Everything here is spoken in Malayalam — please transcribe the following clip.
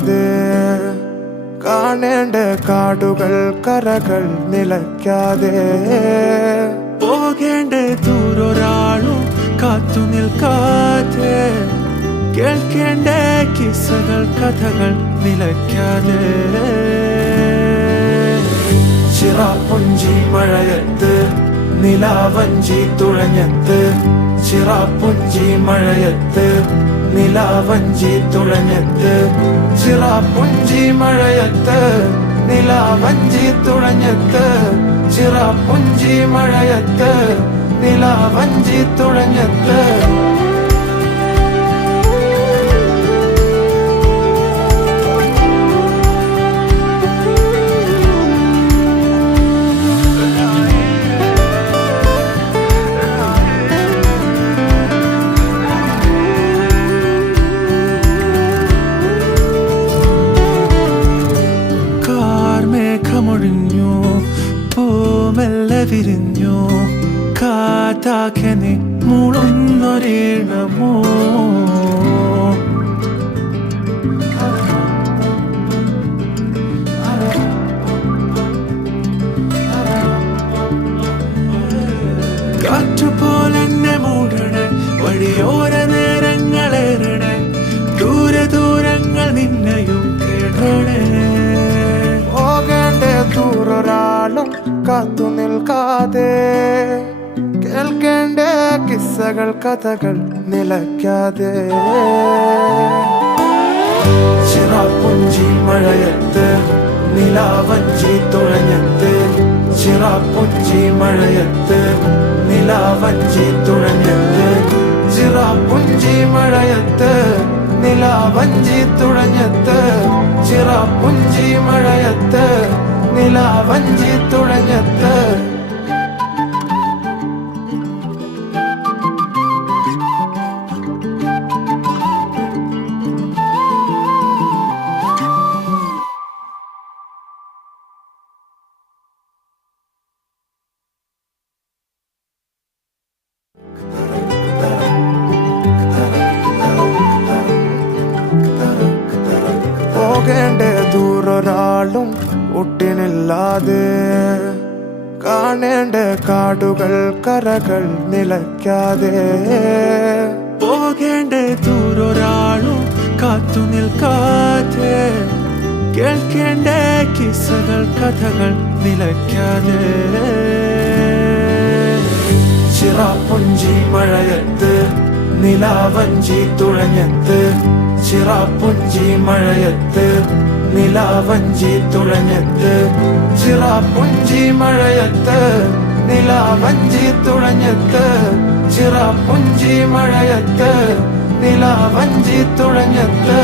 ഒട്ടിനില്ലാതെ കാണേണ്ട കാടുകൾ കരകൾ നിലയ്ക്കാതെ പോകേണ്ട ദൂരൊരാളും കാത്തു നിൽക്കാതെ കേൾക്കേണ്ട കിസ്സകൾ കഥകൾ നിലയ്ക്കാതെ ചിറാപ്പുഞ്ചി മഴയത്ത് നിലാവഞ്ചി തുഴഞ്ഞത്ത് ചിറാപ്പുഞ്ചി മഴയത്ത് നിലാവഞ്ചി തുഴഞ്ഞത്ത് ചിറാപ്പുഞ്ചി മഴയത്ത് നിലാവഞ്ചി തുഴഞ്ഞത്ത് ചിറാപ്പുഞ്ചി മഴയത്ത് നിലാവഞ്ചി തുഴഞ്ഞത്ത് മേഘമൊഴിഞ്ഞു പൂമെല്ലെ വിരിഞ്ഞു കാറ്റാകെ നീ മൂളുന്നൊരീണമോ കാറ്റുപോലെന്നെ മൂടണേ വഴിയോര നേരങ്ങളേറണേ ദൂരെ ദൂരങ്ങൾ നിന്നെയും കേടണേ ദൂരൊരാളും കാത്തു നിൽക്കാതെ കേൾക്കേണ്ട കിസ്സകൾ കഥകൾ നിലയ്ക്കാതെ ചിറാപ്പുഞ്ചി മഴയത്ത് നിലാവഞ്ചി തുഴഞ്ഞത്ത് ചിറാപ്പുഞ്ചി മഴയത്ത് നിലാവഞ്ചി തുഴഞ്ഞത്ത് ചിറാപ്പുഞ്ചി മഴയത്ത് നിലാവഞ്ചി തുഴഞ്ഞത്ത് ചിറാപ്പുഞ്ചി മഴയത്ത് നിലാവഞ്ചി തുഴഞ്ഞത്ത് പോകേണ്ട ദൂരൊരാളും ഒട്ടിനില്ലാതെ കാണേണ്ട കാടുകൾ കരകൾ നിലയ്ക്കാതെ പോകേണ്ട ദൂരൊരാളും കാത്തു നിൽക്കാതെ കേൾക്കേണ്ട കിസ്സകൾ കഥകൾ നിലയ്ക്കാതെ ചിറാപ്പുഞ്ചി മഴയത്ത് നിലാവഞ്ചി തുഴഞ്ഞത്ത് ചിറാപ്പുഞ്ചി മഴയത്ത് നിലാവഞ്ചി തുഴഞ്ഞത്ത് ചിറാപ്പുഞ്ചി മഴയത്ത് നിലാവഞ്ചി തുഴഞ്ഞത്ത് ചിറാപ്പുഞ്ചി മഴയത്ത് നിലാവഞ്ചി തുഴഞ്ഞത്ത്